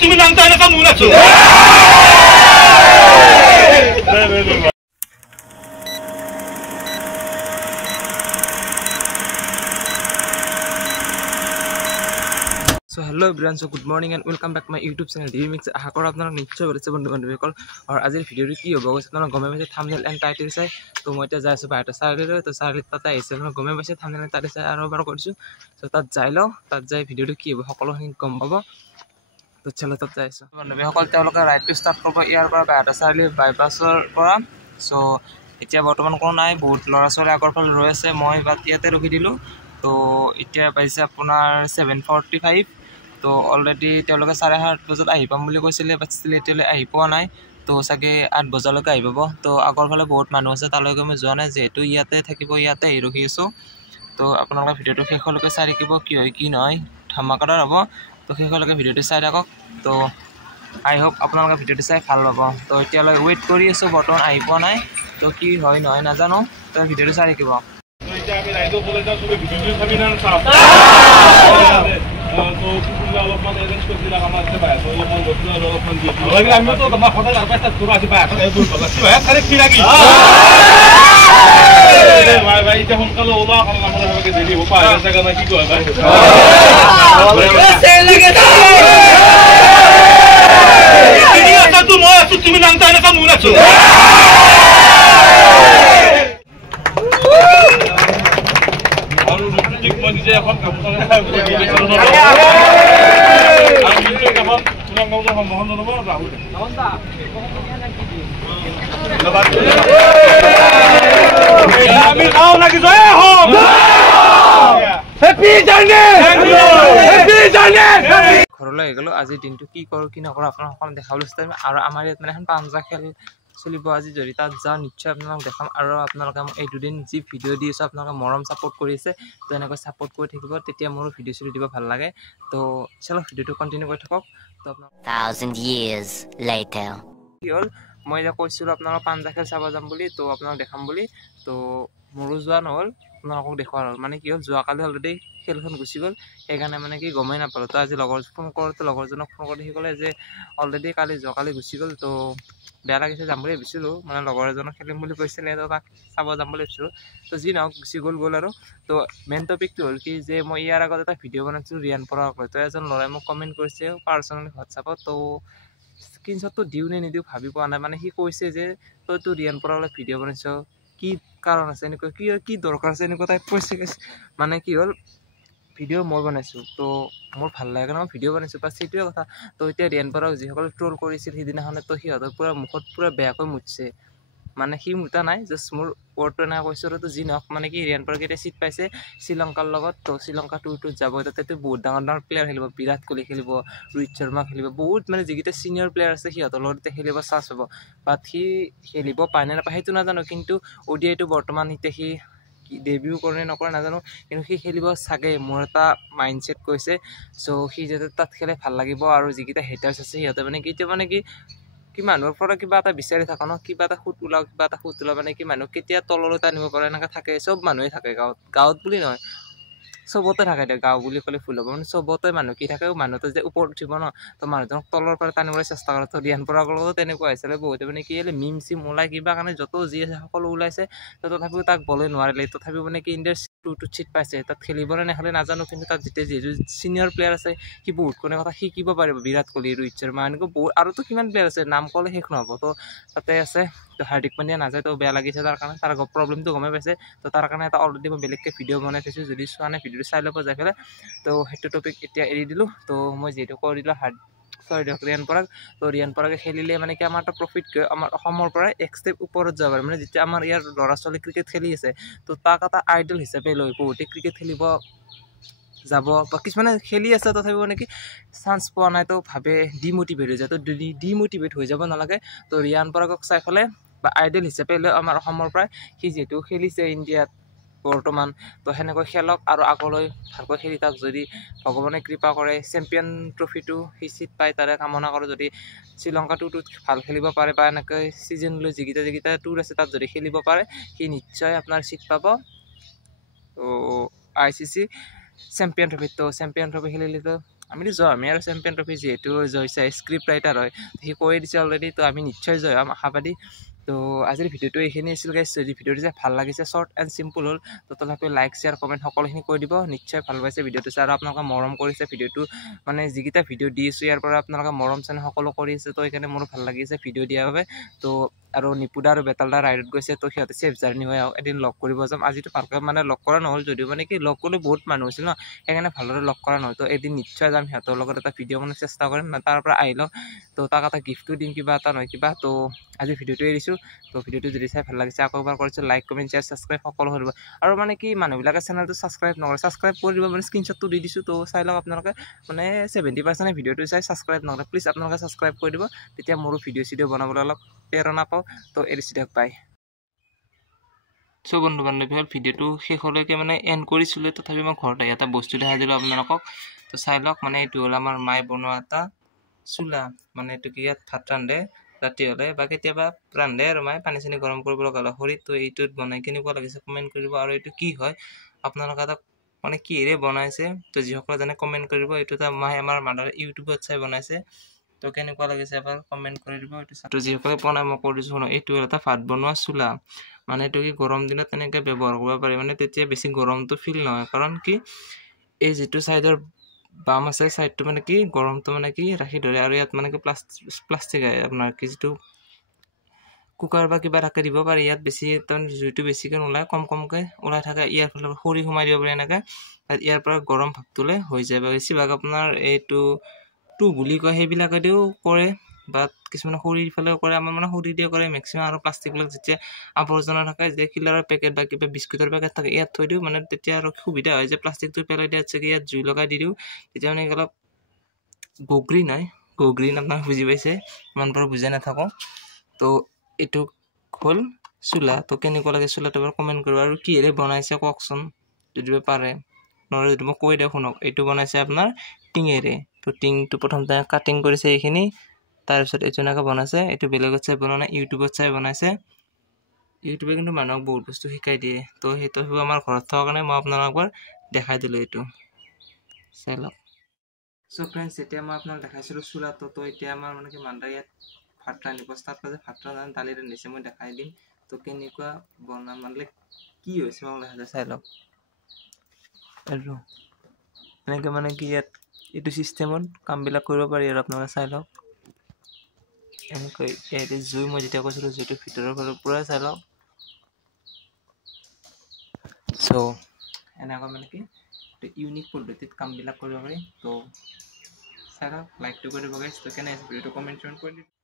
তুমি নাম তাই না মনে আছো So hello everyone, so good morning and welcome back to my YouTube channel DVMix. আশা কৰো আপোনালোক নিশ্চয় ভাল আছে বন্ধু-বান্ধৱীসকল আৰু আজিৰ ভিডিঅ'টো কি হ'ব গৈছে আপোনালোক গমে পাইছে থাম্বনেইল এণ্ড টাইটেল চাই তো মই এতিয়া যাই আছোঁ বাহিৰত চাৰিলৈ তো চাৰিলৈ তাতে আহিছে আপোনালোক গমে পাইছে থাম্বনেইল এণ্ড টাইটেল চাই আৰু এবাৰ কৰিছোঁ তো তাত যাই লওঁ তাত যাই ভিডিঅ'টো কি হ'ব সকলোখিনি গম পাব তো চলো তাত যাই আছোঁ বন্ধু-বান্ধৱীসকল তেওঁলোকে ৰাইডটো ষ্টাৰ্ট কৰিব ইয়াৰ পৰা বাহিৰত চাৰিলৈ বাইপাছৰ পৰা চ' এতিয়া বৰ্তমান কোনো নাই বহুত ল'ৰা ছোৱালী আগৰ ফালে ৰৈ আছে মই বাট ইয়াতে ৰখি দিলোঁ তো এতিয়া পাইছে আপোনাৰ 7:45 তো অলৰেডি তেওঁলোকে 7:30 বজাত আহি পাম বুলি কৈছিলে বাট ষ্টিল এতিয়ালৈ আহি পোৱা নাই তো চাগে 8 বজালৈকে আহি পাব তো আগৰ ফালে বহুত মানুহ আছে তালৈকে মই যোৱা নাই যিহেতু ইয়াতে থাকিব ইয়াতে আহি ৰখি আছোঁ তো আপোনালোকে ভিডিঅ'টো শেষলৈকে চাই থাকিব কি হয় কি নহয় ধামাকাদাৰ হ'ব তো শেষলৈকে ভিডিঅ'টো চাই থাকক তো আই হোপ আপোনালোকে ভিডিঅ'টো চাই ভাল পাব তো এতিয়ালৈ ৱেইট কৰি আছোঁ বৰ্তমান আহি পোৱা নাই তো কি হয় নহয় নাজানো তো ভিডিঅ'টো চাই থাকিব এতিয়া আমি ৰাইডত বলে যাওঁ তুমি ভিডিঅ'টো চাবি না চাও তো কুকুলা অলপমান এৰেঞ্জ কৰি দিলা আমাৰ আছে বাই অলপমান গছলা অলপমান দি লাগিলে আমি তো আমাৰ সদায় আৰু পাঁচটা তোৰ আছে বাই এইবোৰ ভাল আছে হয় খালি কি লাগি ভাই ভাই এটা সোনকালে ওলা কাৰণ আমাৰ ভাগে দেৰি হ'ব পায় জায়গা না কি কয় ভাই চেল লাগে কি আছে তুমি নাম তাই না মনে আছো নিজে এখন কাপোৰ আমি খাও নাকি জয় হোক হ্যাপি জাৰ্নি হ্যাপি জাৰ্নি ঘৰলৈ আহি গ'লোঁ আজিৰ দিনটো কি কৰোঁ কি নকৰোঁ আপোনাক অকণ দেখাবলৈ চেষ্টা কৰিম আৰু আমাৰ ইয়াত মানে এখন পাঞ্জা খেল চলিব আজি যদি তাত যাওঁ নিশ্চয় আপোনালোকক দেখাম আৰু আপোনালোকে মোক এই দুদিন যি ভিডিঅ' দি আছোঁ আপোনালোকে মৰম ছাপোৰ্ট কৰিছে তো এনেকৈ ছাপোৰ্ট কৰি থাকিব তেতিয়া মোৰো ভিডিঅ' চিডিঅ' দিব ভাল লাগে তো চলো ভিডিঅ'টো কণ্টিনিউ কৰি থাকক তো আপোনাক 1000 years later কি হ'ল মই এতিয়া কৈছিলোঁ আপোনালোকক পাঞ্জা খেল চাব যাম বুলি তো আপোনালোক দেখাম বুলি তো মোৰো যোৱা নহ'ল আপোনালোকক দেখুওৱা হ'ল মানে কি হ'ল যোৱাকালি অলৰেডি খেলখন গুচি গ'ল সেইকাৰণে মানে কি গমেই নাপালোঁ তো আজি ফোন কৰোঁতে লগৰজনক ফোন কৰি সি ক'লে যে অলৰেডি যোৱাকালি গুচি গ'ল তো বেয়া লাগিছে যাম বুলি ভাবিছিলোঁ মানে লগৰ এজনক খেলিম বুলি কৈছিলে তো তাক চাব যাম বুলি ভাবিছিলোঁ তো যি নহওক গুচি গ'ল আৰু তো মেইন টপিকটো হ'ল কি যে মই ইয়াৰ আগত এটা ভিডিঅ' বনাইছিলোঁ ৰিয়ান পৰাক লৈ তো এজন ল'ৰাই মোক কমেণ্ট কৰিছে পাৰ্চনেলি হোৱাটছআপত তো স্ক্ৰীনশ্বটটো দিওঁ নে নিদিওঁ ভাবি পোৱা নাই মানে সি কৈছে যে তইতো ৰিয়ান পৰাক ভিডিঅ' বনাইছ কি কাৰণ আছে এনেকুৱা কি দৰকাৰ আছে এনেকুৱা টাইপ কৈছে মানে কি হ'ল ভিডিঅ' মই বনাইছোঁ তো মোৰ ভাল লাগে কাৰণে মই ভিডিঅ' বনাইছোঁ বাছ সেইটোৱে কথা তো এতিয়া ৰিয়ান পৰাক যিসকলে ট্ৰল কৰিছিল সিদিনাখনে তো সিহঁতৰ পূৰা মুখত পূৰা বেয়াকৈ মুতিছে মানে সি মুতা নাই জাষ্ট মোৰ ৱৰ্ডটো এনেকৈ কৈছোঁ আৰু তো যি নহওক মানে কি ৰিয়ান পৰাক এতিয়া চিট পাইছে শ্ৰীলংকাৰ লগত তো শ্ৰীলংকা টুৰটোত যাব তাতেতো বহুত ডাঙৰ প্লেয়াৰ খেলিব বিৰাট কোহলি খেলিব ৰোহিত শৰ্মা খেলিব বহুত মানে যিকেইটা ছিনিয়ৰ প্লেয়াৰ আছে সিহঁতৰ লগত এতিয়া খেলিব চান্স হ'ব বাট সি খেলিব পায় নে নাপায় সেইটো নাজানো কিন্তু ODIটো বৰ্তমান এতিয়া সি ডেবিউ কৰে নকৰে নাজানো কিন্তু সি খেলিব চাগে মোৰ এটা মাইণ্ডছেট কৈছে চ' সি যাতে তাত খেলে ভাল লাগিব আৰু যিকেইটা হেটাৰ্ছ আছে সিহঁতে মানে কেতিয়া মানে কি মানুহৰ পৰা কিবা এটা বিচাৰি থাকা ন কিবা এটা সুত ওলাও মানে কি মানুহ কেতিয়া তললৈ টানিব পাৰে এনেকৈ থাকে চব মানুহে থাকে গাঁৱত বুলি নহয় চবতে থাকে দে গাঁও বুলি ক'লে ভুল হ'ব মানে চবতে মানুহ কি থাকে মানুহটো যে ওপৰত উঠিব ন তো মানুহজনক তলৰ পৰা টানিবলৈ চেষ্টা কৰে তো ৰিয়ান পৰাগৰ লগতো তেনেকুৱা হৈছিলে বহুতে মানে কি মিম চিম ওলাই কিবা কাৰণে য'ত যি আছে সকলো ওলাইছে তো তথাপিও তাক বলে নোৱাৰিলে তথাপিও মানে কি ইণ্ডিয়াৰ টুৰটোত চিট পাইছে তাত খেলিবলৈ নেখেলে নাজানো কিন্তু তাত যেতিয়া যিহেতু ছিনিয়ৰ প্লেয়াৰ আছে সি বহুত কোনো কথা শিকিব পাৰিব বিৰাট কোহলি ৰোহিত শৰ্মা এনেকুৱা বহুত আৰুতো কিমান প্লেয়াৰ আছে নাম ক'লে শেষ নহ'ব তো তাতে আছে তো হাৰ্দিক পাণ্ডিয়া নাযায় তো বেয়া লাগিছে তাৰ কাৰণে তাৰ প্ৰব্লেমটো গমেই পাইছে তো তাৰ কাৰণে এটা অলৰেডি মই বেলেগকৈ ভিডিঅ' বনাই থৈছোঁ যদি চোৱা নাই ভিডিঅ'টো চাই ল'ব যাই পেলাই তো সেইটো টপিক এতিয়া এৰি দিলোঁ তো মই যিহেতু কৈ দিলোঁ ৰিয়ান পৰাগ তো ৰিয়ান পৰাগে খেলিলে মানে কি আমাৰ এটা প্ৰফিট আমাৰ অসমৰ পৰা এক ষ্টেপ ওপৰত যাব পাৰে মানে যেতিয়া আমাৰ ইয়াৰ ল'ৰা ছোৱালী ক্ৰিকেট খেলি আছে তো তাক এটা আইডল হিচাপে লৈ বহুতে ক্ৰিকেট খেলিব যাব বা কিছুমানে খেলি আছে তথাপিও মানে কি চান্স পোৱা নাই তো ভাবে ডিম'টিভেট হৈ যায় তো ডিম'টিভেট হৈ যাব নালাগে তো ৰিয়ান পৰাগক চাই পেলাই বা আইডল হিচাপে লৈ আমাৰ অসমৰ পৰাই সি যিহেতু খেলিছে ইণ্ডিয়াত বৰ্তমান তো সেনেকৈ খেলক আৰু আগলৈ ভালকৈ খেলি তাক যদি ভগৱানে কৃপা কৰে চেম্পিয়ন ট্ৰফিটো সি চিট পায় তাৰে কামনা কৰোঁ যদি শ্ৰীলংকা টুৰটোত ভাল খেলিব পাৰে বা এনেকৈ ছিজন লৈ যিকেইটা টুৰ আছে তাত যদি খেলিব পাৰে সি নিশ্চয় আপোনাৰ চিট পাব তো ICC চেম্পিয়ন ট্ৰফিত তো চেম্পিয়ন ট্ৰফি খেলিলেতো আমি আৰু চেম্পিয়ন ট্ৰফি যিহেতু জয়ছে স্ক্ৰিপ্ট ৰাইটাৰ হয় সি কৈ দিছে অলৰেডি তো আমি নিশ্চয় জয় হ'ম আশাবাদী তো আজিৰ ভিডিঅ'টো এইখিনি আছিল গাইছ যদি ভিডিঅ'টো যে ভাল লাগিছে শ্বৰ্ট এণ্ড চিম্পল হ'ল তো তথাপিও লাইক শ্বেয়াৰ কমেণ্ট সকলোখিনি কৰি দিব নিশ্চয় ভাল পাইছে ভিডিঅ'টো চাই আৰু আপোনালোকে মৰম কৰিছে ভিডিঅ'টো মানে যিকেইটা ভিডিঅ' দি আছোঁ ইয়াৰ পৰা আপোনালোকে মৰম চেনে সকলো কৰি আছে তো সেইকাৰণে মোৰো ভাল লাগিছে ভিডিঅ' দিয়াৰ বাবে তো আৰু নিপুদা আৰু বেতালদা ৰাইডত গৈছে তো সিহঁতে ছেফ জাৰ্ণি হৈ আহক এদিন লগ কৰিব যাম আজিতো ভালকৈ মানে লগ কৰা নহ'ল যদিও মানে কি লগ কৰিলে বহুত মানুহ হৈছিল ন সেইকাৰণে ভালদৰে লগ কৰা নহয় তো এদিন নিশ্চয় যাম সিহঁতৰ লগত এটা ভিডিঅ' বনাৰ চেষ্টা কৰিম তাৰ পৰা আহি লওক তো তাক এটা গিফ্টো দিম কিবা এটা নহয় কিবা তো আজি ভিডিঅ'টো এৰিছোঁ তো ভিডিঅ'টো যদি চাই ভাল লাগিছে আকৌ এবাৰ কৰিছোঁ লাইক কমেণ্ট শ্বেয়াৰ ছাবস্ক্ৰাইব সকলো কৰিব আৰু মানে কি মানুহবিলাকে চেনেলটো ছাবস্ক্ৰাইব নকৰে ছাবস্ক্ৰাইব কৰি দিব মানে স্ক্ৰীনশ্বটটো দি দিছোঁ তো চাই লওক আপোনালোকে মানে 70% ভিডিঅ'টো চাই ছাবস্ক্ৰাইব নকৰে প্লিজ আপোনালোকে ছাবস্ক্ৰাইব কৰি দিব তেতিয়া মোৰো ভিডিঅ' বনাবলৈ অলপ প্ৰেৰণা পাওঁ তো এৰিছোঁ দিয়ক পাই চ' বন্ধু বান্ধৱীসকল ভিডিঅ'টো শেষলৈকে মানে এণ্ড কৰিছিলোঁ তথাপি মই ঘৰত এটা বস্তু দেখাই দিলোঁ আপোনালোকক তো চাই লওক মানে এইটো হ'ল আমাৰ মায়ে বনোৱা এটা চোলা মানে এইটো কি ইয়াত ভাত ৰান্ধে ৰাতি হ'লে বা কেতিয়াবা ৰান্ধে আৰু মায়ে পানী চানী গৰম কৰিব লগা হ'লে খৰিত তো এইটোত বনাই কেনেকুৱা লাগিছে কমেণ্ট কৰিব আৰু এইটো কি হয় আপোনালোকে এটা মানে কিহেৰে বনাইছে তো যিসকলে জানে কমেণ্ট কৰিব এইটো এটা মায়ে আমাৰ মাদাৰে ইউটিউবত চাই বনাইছে তো কেনেকুৱা লাগিছে এবাৰ কমেণ্ট কৰি দিব এইটো তো যিসকলে পোৱা নাই মই কৈ দিছোঁ শুনো এইটো হ'ল এটা ভাত বনোৱা চোলা মানে এইটো কি গৰম দিনত তেনেকৈ ব্যৱহাৰ কৰিব পাৰি মানে তেতিয়া বেছি গৰমটো ফিল নহয় কাৰণ কি এই যিটো ছাইডৰ বাম আছে ছাইডটো মানে কি গৰমটো মানে কি ৰাখি ধৰে আৰু ইয়াত মানে কি প্লাষ্টিক আপোনাৰ কি যিটো কুকাৰ বা কিবা থাকে দিব পাৰি ইয়াত বেছি তাৰমানে জুইটো বেছিকৈ নোলায় কমকৈ ওলাই থাকে ইয়াৰ ফালে খৰি সোমাই দিব পাৰি এনেকৈ ইয়াৰ পৰা গৰম ভাপটোলে হৈ যায় বা বেছিভাগ আপোনাৰ এইটো বুলি কয় সেইবিলাকেদিও কৰে বা কিছুমানে খৰিৰ ফালেও কৰে আমাৰ মানে খৰি দিয়ে কৰে মেক্সিমাম আৰু প্লাষ্টিকবিলাক যেতিয়া আৱৰ্জনা থাকে যে কিলাৰৰ পেকেট বা কিবা বিস্কুটৰ পেকেট থাকে ইয়াত থৈ দিওঁ মানে তেতিয়া আৰু সুবিধা হয় যে প্লাষ্টিকটো পেলাই দিয়াত চাগে ইয়াত জুই লগাই দি দিওঁ তেতিয়া মানে অলপ গগ্ৰীণ হয় গগ্ৰীণ আপোনাক বুজি পাইছে ইমান বাৰু বুজাই নাথাকোঁ তো এইটো হ'ল চোলা তো কেনেকুৱা লাগে চোলাটো এবাৰ কমেণ্ট কৰিব আৰু কিহেৰে বনাইছে কওকচোন যদি পাৰে নহ'লে যদি মই কৈ দিওঁ শুনক এইটো বনাইছে আপোনাৰ টিঙেৰে তো টিংটো প্ৰথমতে কাটিং কৰিছে এইখিনি তাৰপিছত এইটো এনেকৈ বনাইছে এইটো বেলেগত চাই বনোৱা নাই ইউটিউবত চাই বনাইছে ইউটিউবে কিন্তু মানুহক বহুত বস্তু শিকাই দিয়ে তো সেইটো আমাৰ ঘৰত থকাৰ কাৰণে মই আপোনালোকৰ দেখাই দিলোঁ এইটো চাই লওক চ' ফ্ৰেণ্ডছ এতিয়া মই আপোনাক দেখাইছিলোঁ চোলাটো তো এতিয়া আমাৰ মানে কি মাণ্ডা ইয়াত ভাত ৰান্ধিব ষ্টাৰ্ট কৰিছে ভাত ৰান্ধি দালি ৰান্ধিছে মই দেখাই দিম তো কেনেকুৱা বনাম মানে কি হৈছে মই দেখা যায় চাই লওক আৰু এনেকৈ মানে কি ইয়াত এইটো ছিষ্টেমত কামবিলাক কৰিব পাৰি আৰু আপোনালোকে চাই লওক এনেকৈ ইয়াতে জুই মই যেতিয়া কৈছিলোঁ জুইটো ভিতৰৰ ফালৰ পৰাই চাই লওক চ' এনেকুৱা মানে কি ইউনিক পদ্ধতিত কামবিলাক কৰিব পাৰি তো চাই লওক লাইকটো কৰিব গাইছ তো কেনে আছে ভিডিঅ'টো কমেণ্ট কৰি দিব